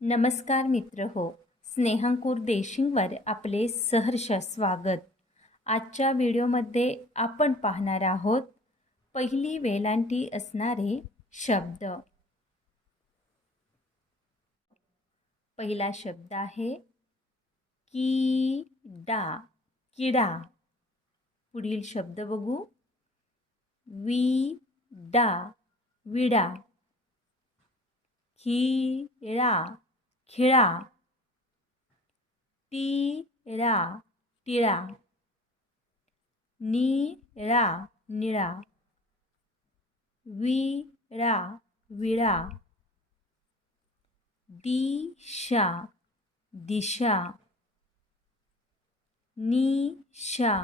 नमस्कार मित्र हो. स्नेहांकूर देशिंगवर आपले सहर्ष स्वागत. आजच्या व्हिडिओमध्ये आपण पाहणार आहोत पहिली वेलांटी असणारे शब्द. पहिला शब्द आहे की डा किडा. पुढील शब्द बघू. विडा विडा. खिळा খেড়া টিরা টেরা নিরা নিরা উইরা উইরা দিশা দিশা নিশা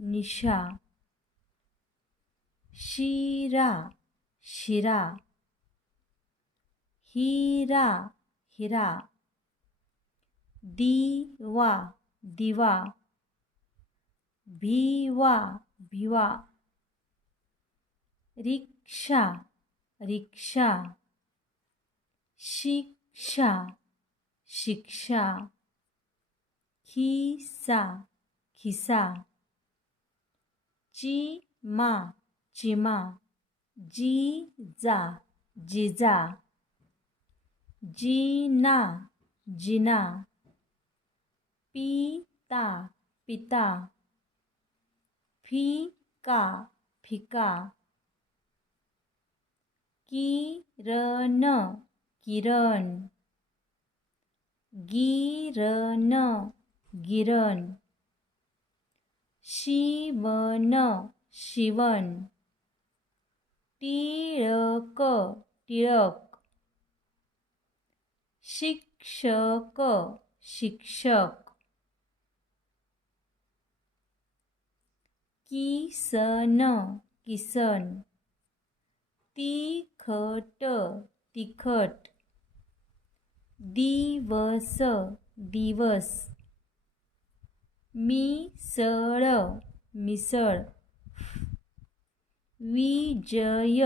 নিশা শিরা শিরা হীরা हिरा दिवा दिवा भिवा भिवा रिक्षा रिक्षा शिक्षा शिक्षा खिसा खिसा चिमा चिमा जिजा जिजा। जिना जिना। पिता पिता। फिका फिका। किरण किरण। गिरण गिरण शिवन शिवन। टिळक टिळक। शिक्षक शिक्षक. किसन किसन. तिखट तिखट. दिवस दिवस. मिसळ मिसळ. विजय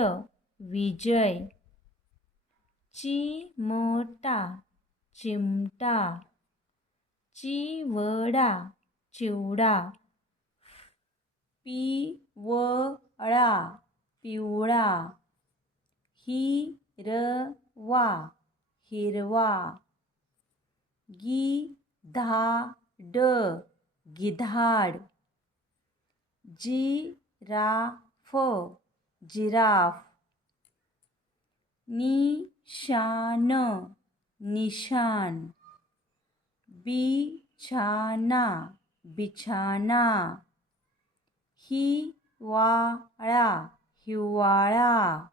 विजय. चिमटा चिमटा. चिवडा चिवडा. पिवळा पिवळा. हिरवा हिरवा. गिधाड गिधाड. जिराफ जिराफ. निशान निशान. बिछाना बिछाना. हिवाळा हिवाळा.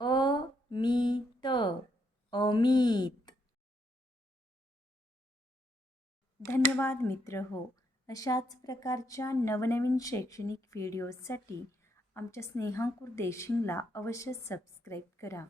अमित अमित. धन्यवाद मित्र हो. अशाच प्रकारच्या नवनवीन शैक्षणिक व्हिडिओजसाठी आमच्या स्नेहांकूर देशिंगला अवश्य सबस्क्राईब करा.